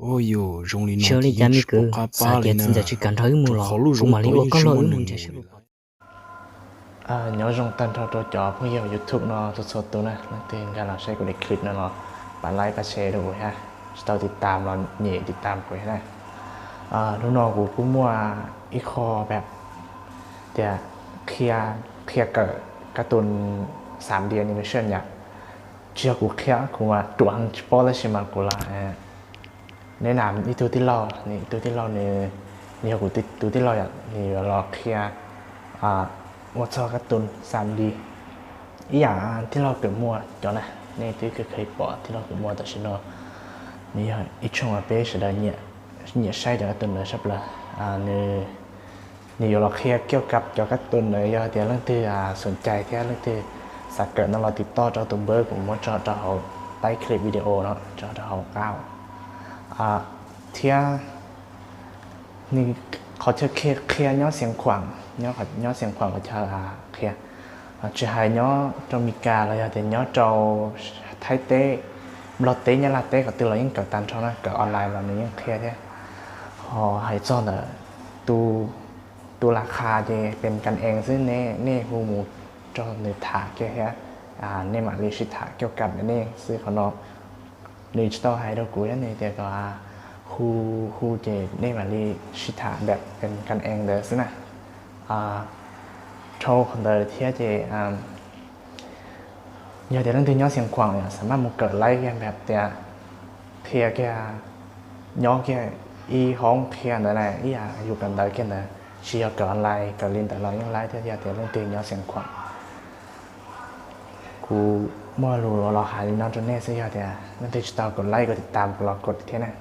Ôi dồi, rong li nó Chiều thì li yên chăm mi chụp cứ cá sa ba kia lên xin à. giờ chỉ cần thấy mù Chụp lò khó lu cũng rong mà li tối ô như có số lỗi mà mù nền chạy ngồi lại. Nhớ trong tan cho chó พิ่งhiểu YouTube เนาะสดๆตัวนะนั่นเองการเราใช้กูในคลิปนั่นเนาะปั่นไลค์ปั่นแชร์ดูฮะเราติดตามเราเหนี่ยติดตามกูให้ได้ลูกน้องกูมัวอีคอแบบเดี๋ยวเคลียร์เกิดการ์ตูน 3D animation อย่างเชื่อกูเคลียร์กูว่าตัวอังสปอร์ตเลยใช่ไหมกูละแนะนำนี่ตัวที่เรานี่ตัวที่เรานี่กูติดตัวที่เราอย่างนี่เราเคลียร์ว่าชอบการ์ตูน 3D อีอย่างที่เราเกิดมัวจอนะนี่ที่เคยบอกที่เราเกิดมัวแต่ฉันเนาะนี่อีช่วงว่าเป็นสุดเนี่ยใช้เดี๋ยวการ์ตูนเลยใช่ปะนี่เราเคลียร์เกี่ยวกับจอการ์ตูนเลยเดี๋ยวเรื่องที่สนใจแค่เรื่องที่สักเกิดนั่นเราติดต่อจอตัวเบอร์ผมว่าจอเขาใต้คลิปวิดีโอเนาะจอเขาก้าวเที่ยนี่เขาจะเคลียร์ย่อเสียงขวางย่อเสียงขวางเขาจะเคลียร์จะให้ย่อจอมีกาแล้วแต่ย่อจอไทยเต้เราเต้ย่อลาเต้กับตัวเรายังเกิดตันช่องนะเกิดออนไลน์เราเนี่ยยังเคลียร์แค่ให้จอเนี่ยตัวราคาจะเป็นกันเองซึ่งเนี่ยหูมูจอในถาแค่เนี่ยมาเรียนถาเกี่ยวกับเนี่ยซึ่งเขาเนาะดิจิตอลให้เรากูเนี่ยแต่ก็คู่เจเนี่ยมาเรียนถาแบบเป็นกันเองเด้อซึ่งนะโชว์คนเดียวที่จะอย่าเดี๋ยวเรื่องที่ย่อเสียงขวางเนี่ยสามารถมันเกิดไล่กันแบบเดียเทียแกย่อแกอีห้องเทียนอะไรอีอยู่กันได้แค่ไหนเชียร์เกิดอะไรเกิดลินแต่เรายังไล่เทียเดี๋ยวเรื่องที่ย่อเสียงขวางกูมั่วรู้เราหาลินนอนจนแน่เสียเดี๋ยวเรื่องที่จะกดไล่กดติดตามเรากดแค่นั้น